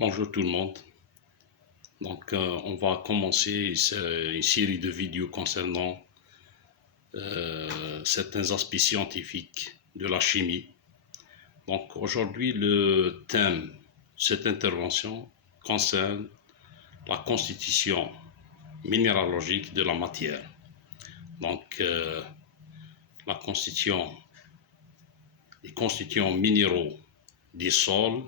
Bonjour tout le monde. On va commencer une série de vidéos concernant certains aspects scientifiques de la chimie. Donc, aujourd'hui, le thème de cette intervention concerne la constitution minéralogique de la matière. La constitution, les constituants minéraux des sols,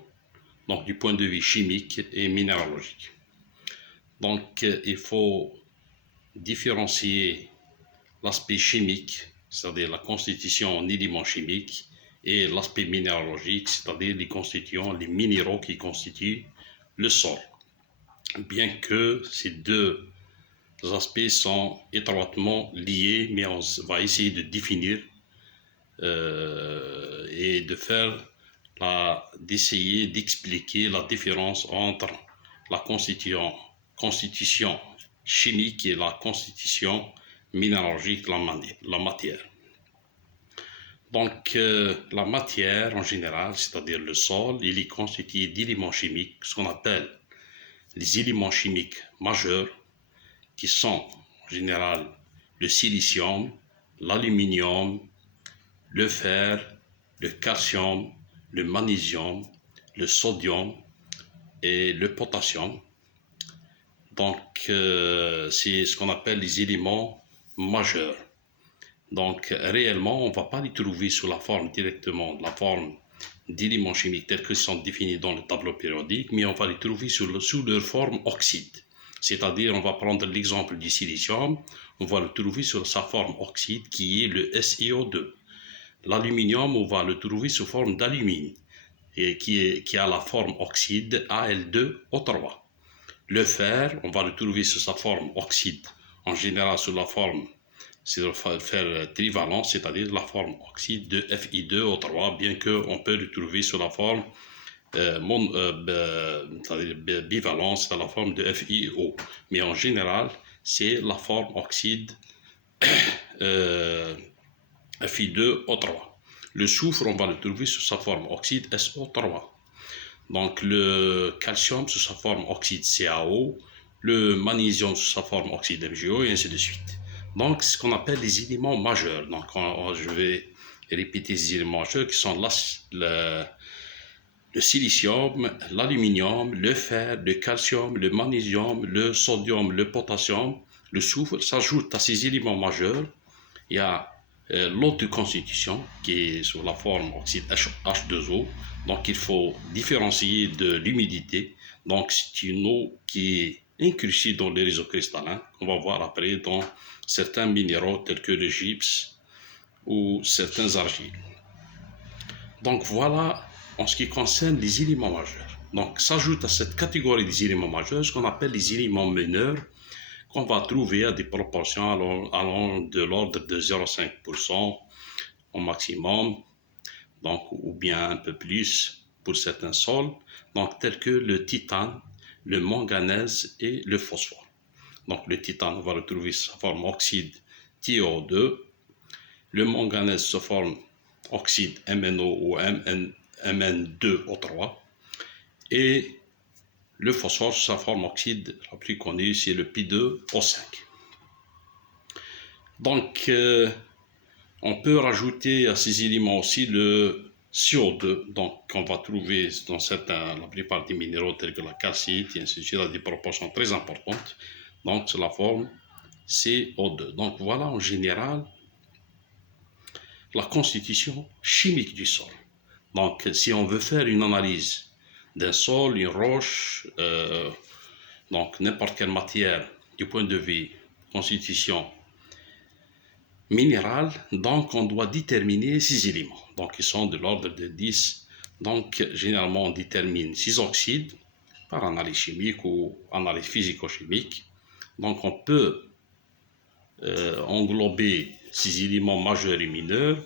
donc du point de vue chimique et minéralogique. Il faut différencier l'aspect chimique, c'est-à-dire la constitution en éléments chimiques, et l'aspect minéralogique, c'est-à-dire les constituants, les minéraux qui constituent le sol. Bien que ces deux aspects sont étroitement liés, mais on va essayer de définir et d'essayer d'expliquer la différence entre la constitution chimique et la constitution minéralogique de la matière. La matière en général, c'est-à-dire le sol, il est constitué d'éléments chimiques, ce qu'on appelle les éléments chimiques majeurs, qui sont en général le silicium, l'aluminium, le fer, le calcium, le magnésium, le sodium et le potassium. C'est ce qu'on appelle les éléments majeurs. Réellement, on ne va pas les trouver sous la forme directement, la forme d'éléments chimiques tels qu'ils sont définis dans le tableau périodique, mais on va les trouver sous leur forme oxyde. C'est-à-dire, on va prendre l'exemple du silicium, on va le trouver sous sa forme oxyde qui est le SiO2. L'aluminium, on va le trouver sous forme d'alumine, et qui a la forme oxyde Al2O3. Le fer, on va le trouver sous sa forme oxyde, en général sous la forme, c'est le fer trivalent, c'est-à-dire la forme oxyde de Fi2O3, bien qu'on peut le trouver sous la forme bivalent, c'est la forme de FiO. Mais en général, c'est la forme oxyde Fi2O3. Le soufre, on va le trouver sous sa forme oxyde SO3. Donc le calcium sous sa forme oxyde CaO, le magnésium sous sa forme oxyde MgO et ainsi de suite. Donc ce qu'on appelle les éléments majeurs. Donc je vais répéter ces éléments majeurs qui sont le silicium, l'aluminium, le fer, le calcium, le magnésium, le sodium, le potassium, le soufre. S'ajoute à ces éléments majeurs, il y a l'eau de constitution qui est sous la forme oxyde H2O. Donc il faut différencier de l'humidité. Donc c'est une eau qui est incrustée dans les réseaux cristallins, on va voir après dans certains minéraux tels que le gypse ou certains argiles. Donc voilà en ce qui concerne les éléments majeurs. Donc s'ajoute à cette catégorie des éléments majeurs ce qu'on appelle les éléments meneurs, qu'on va trouver à des proportions allant de l'ordre de 0,5% au maximum, ou bien un peu plus pour certains sols, tels que le titane, le manganèse et le phosphore. Donc le titane, on va le trouver sous sa forme oxyde TiO2, le manganèse sous forme oxyde MnO ou Mn2O3, et le phosphore sous sa forme oxyde la plus connue, c'est le P2O5. On peut rajouter à ces éléments aussi le CO2, qu'on va trouver dans la plupart des minéraux tels que la calcite, et ainsi de suite, à des proportions très importantes. Donc c'est la forme CO2. Donc voilà en général la constitution chimique du sol. Donc si on veut faire une analyse d'un sol, une roche, n'importe quelle matière du point de vue constitution minérale, on doit déterminer 6 éléments. Ils sont de l'ordre de 10. Généralement, on détermine 6 oxydes par analyse chimique ou analyse physico-chimique. On peut englober 6 éléments majeurs et mineurs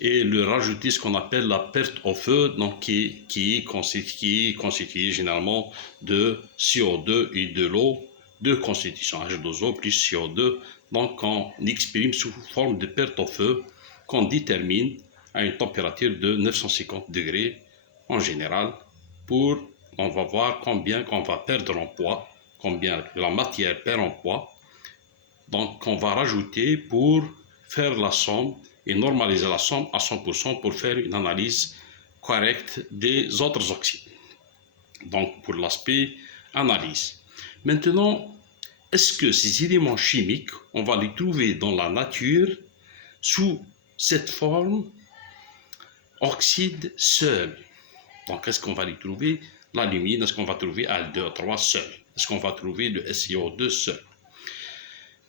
et leur rajouter ce qu'on appelle la perte au feu, qui est constituée généralement de CO2 et de l'eau de constitution H2O plus CO2. On exprime sous forme de perte au feu qu'on détermine à une température de 950 degrés en général pour on va voir combien qu'on va perdre en poids, combien la matière perd en poids. Donc, on va rajouter pour faire la somme et normaliser la somme à 100% pour faire une analyse correcte des autres oxydes. Donc, pour l'aspect analyse. Maintenant, est-ce que ces éléments chimiques, on va les trouver dans la nature sous cette forme oxyde seul? Donc, est-ce qu'on va les trouver l'alumine? Est-ce qu'on va trouver Al2O3 seul? Est-ce qu'on va trouver le SiO2 seul?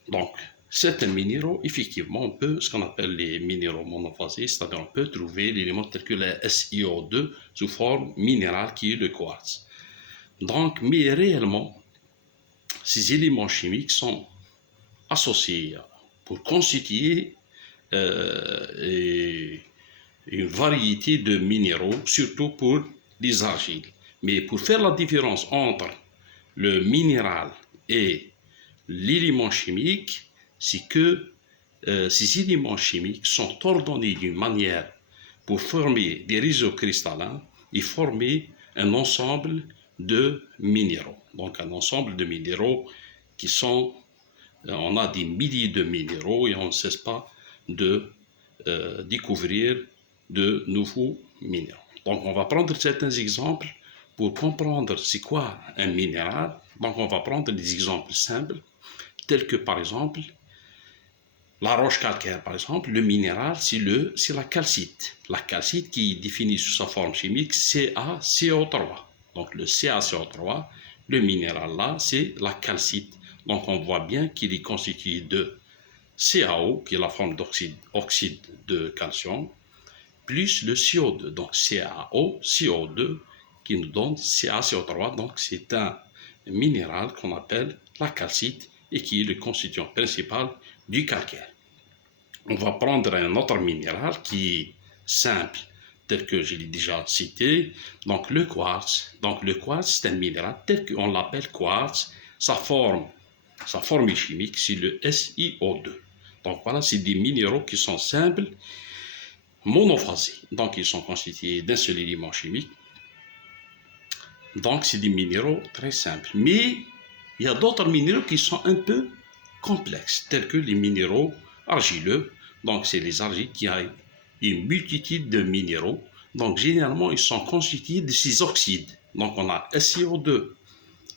Donc, certains minéraux, effectivement, on peut, ce qu'on appelle les minéraux monophasiques, c'est-à-dire on peut trouver l'élément tel que le SiO2 sous forme minérale qui est le quartz. Donc, mais réellement, ces éléments chimiques sont associés pour constituer une variété de minéraux, surtout pour les argiles. Mais pour faire la différence entre le minéral et l'élément chimique, c'est que ces éléments chimiques sont ordonnés d'une manière pour former des réseaux cristallins et former un ensemble de minéraux. Donc un ensemble de minéraux qui sont, on a des milliers de minéraux et on ne cesse pas de découvrir de nouveaux minéraux. Donc on va prendre certains exemples pour comprendre c'est quoi un minéral. Donc on va prendre des exemples simples, tels que par exemple la roche calcaire, par exemple, le minéral, c'est la calcite. La calcite qui est définie sous sa forme chimique CaCO3. Donc le CaCO3, le minéral là, c'est la calcite. Donc on voit bien qu'il est constitué de CaO, qui est la forme d'oxyde de calcium, plus le CO2. Donc CaO, CO2, qui nous donne CaCO3. Donc c'est un minéral qu'on appelle la calcite et qui est le constituant principal du calcaire. On va prendre un autre minéral qui est simple, tel que je l'ai déjà cité, donc le quartz. Donc le quartz, c'est un minéral tel qu'on l'appelle quartz. Sa forme chimique, c'est le SiO2. Donc voilà, c'est des minéraux qui sont simples, monophasés. Donc ils sont constitués d'un seul élément chimique. Donc c'est des minéraux très simples. Mais il y a d'autres minéraux qui sont un peu complexes, tels que les minéraux argileux. Donc c'est les argiles qui ont une multitude de minéraux. Donc généralement ils sont constitués de ces oxydes. Donc on a SiO2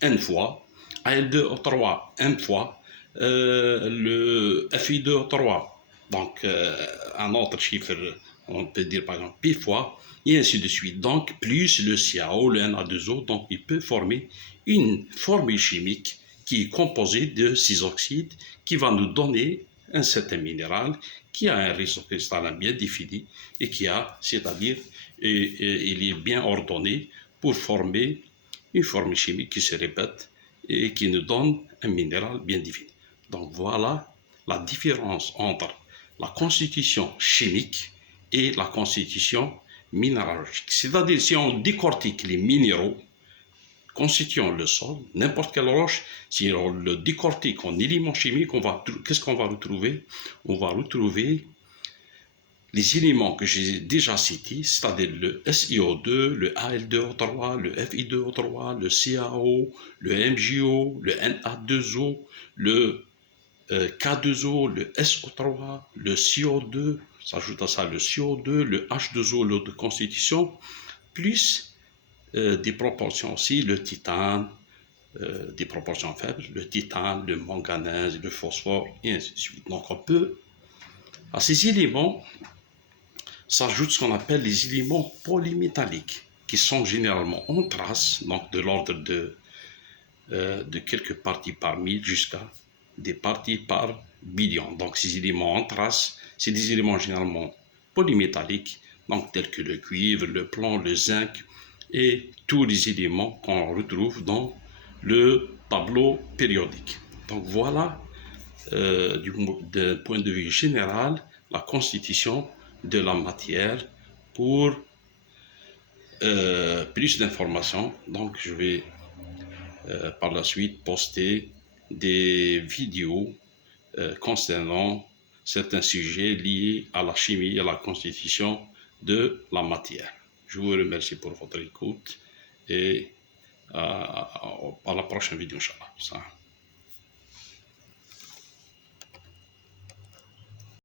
N fois, Al2O3 N fois, le Fi2O3, donc un autre chiffre, on peut dire par exemple P fois, et ainsi de suite. Donc plus le CaO, le Na2O, donc il peut former une formule chimique qui est composée de ces oxydes qui va nous donner un certain minéral qui a un réseau cristallin bien défini et qui a, c'est-à-dire, il est bien ordonné pour former une formule chimique qui se répète et qui nous donne un minéral bien défini. Donc voilà la différence entre la constitution chimique et la constitution minéralogique. C'est-à-dire si on décortique les minéraux constituant le sol, n'importe quelle roche, si on le décortique en éléments chimiques, qu'est-ce qu'on va retrouver? On va retrouver les éléments que j'ai déjà cités, c'est-à-dire le SiO2, le Al2O3, le Fi2O3, le CaO, le MgO, le Na2O, le K2O, le SO3, le CO2, s'ajoute à ça le CO2, le H2O, l'eau de constitution, plus des proportions aussi, le titane, des proportions faibles, le titane, le manganèse, le phosphore, et ainsi de suite. Donc on peut, à ces éléments, s'ajoutent ce qu'on appelle les éléments polymétalliques, qui sont généralement en traces, donc de l'ordre de quelques parties par mille jusqu'à des parties par billion. Donc ces éléments en traces, c'est des éléments généralement polymétalliques, donc tels que le cuivre, le plomb, le zinc et tous les éléments qu'on retrouve dans le tableau périodique. Donc voilà, d'un point de vue général, la constitution de la matière. Pour plus d'informations, donc je vais par la suite poster des vidéos concernant certains sujets liés à la chimie et à la constitution de la matière. Je vous remercie pour votre écoute et à la prochaine vidéo, Inch'Allah.